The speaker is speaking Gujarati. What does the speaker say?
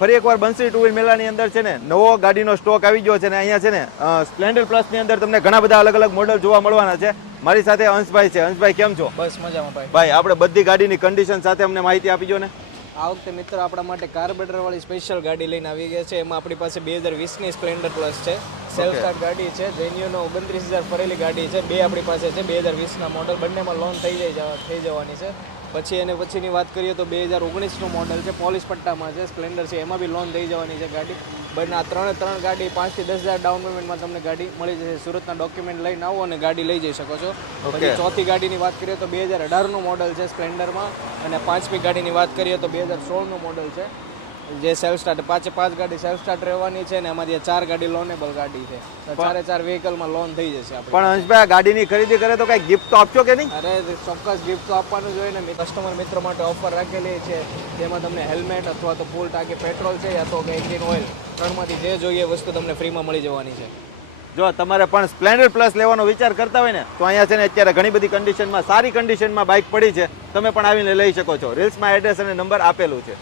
ફરી એકવાર બંસી ટુ વ્હીલ મેળાની અંદર છે ને નવો ગાડીનો સ્ટોક આવી ગયો છે ને અહીંયા છે ને સ્પ્લેન્ડર પ્લસની અંદર તમને ઘણા બધા અલગ અલગ મોડલ જોવા મળવાના છે. મારી સાથે અંશભાઈ છે. અંશભાઈ કેમ છો? બસ મજામાં ભાઈ. ભાઈ આપણે બધી ગાડીની કન્ડિશન સાથે અમને માહિતી આપી જો ને. આ વખતે મિત્ર આપણા માટે કાર્બેટર વાળી સ્પેશિયલ ગાડી લઈને આવી ગયા છે. એમાં આપણી પાસે બે હજાર વીસની સ્પ્લેન્ડર પ્લસ છે. સેલ્ફ સ્ટાર્ટ ગાડી છે જેન્યુનો ઓગણત્રીસ હજાર ફરેલી ગાડી છે બે આપણી પાસે છે બે હજાર વીસના મોડલ બંનેમાં લોન થઈ જાય જવા- થઈ જવાની છે. પછી એને પછીની વાત કરીએ તો બે હજાર ઓગણીસનું મોડલ છે પોલીસ પટ્ટામાં છે સ્પ્લેન્ડર છે એમાં બી લોન થઈ જવાની છે ગાડી. બટ આ ત્રણે ત્રણ ગાડી પાંચથી દસ હજાર ડાઉન પેમેન્ટમાં તમને ગાડી મળી જશે. સુરતના ડોક્યુમેન્ટ લઈને આવો અને ગાડી લઈ જઈ શકો છો. પછી ચોથી ગાડીની વાત કરીએ તો બે હજાર અઢારનું મોડલ છે સ્પ્લેન્ડરમાં. અને પાંચમી ગાડીની વાત કરીએ તો બે હજાર સોળનું મોડલ છે. જે સેલ્ફ સ્ટાર્ટ પાંચે પાંચ ગાડી સેલ્ફ સ્ટાર્ટ રહેવાની છે ને એમાંથી આ ચાર ગાડી લોનેબલ ગાડી છે. તો ચારે ચાર વ્હીકલમાં લોન થઈ જશે આપણે પણ હંસભાઈ ગાડીની ખરીદી કરે તો કઈ ગિફ્ટ તો આપશો કે નહીં? અરે ચોક્કસ ગિફ્ટ તો આપવાનું જોઈએ ને. કસ્ટમર મિત્રો માટે ઓફર રાખેલી છે જેમાં તમને હેલ્મેટ અથવા તો ફૂલ ટાંકી પેટ્રોલ છે યા તો એન્જિન ઓઇલ ત્રણમાંથી જે જોઈએ વસ્તુ તમને ફ્રીમાં મળી જવાની છે. જો તમારે પણ સ્પ્લેન્ડર પ્લસ લેવાનો વિચાર કરતા હોય ને તો અહીંયા છે ને અત્યારે ઘણી બધી કન્ડિશનમાં સારી કન્ડિશનમાં બાઇક પડી છે. તમે પણ આવીને લઈ શકો છો. રીલ્સમાં એડ્રેસ અને નંબર આપેલું છે.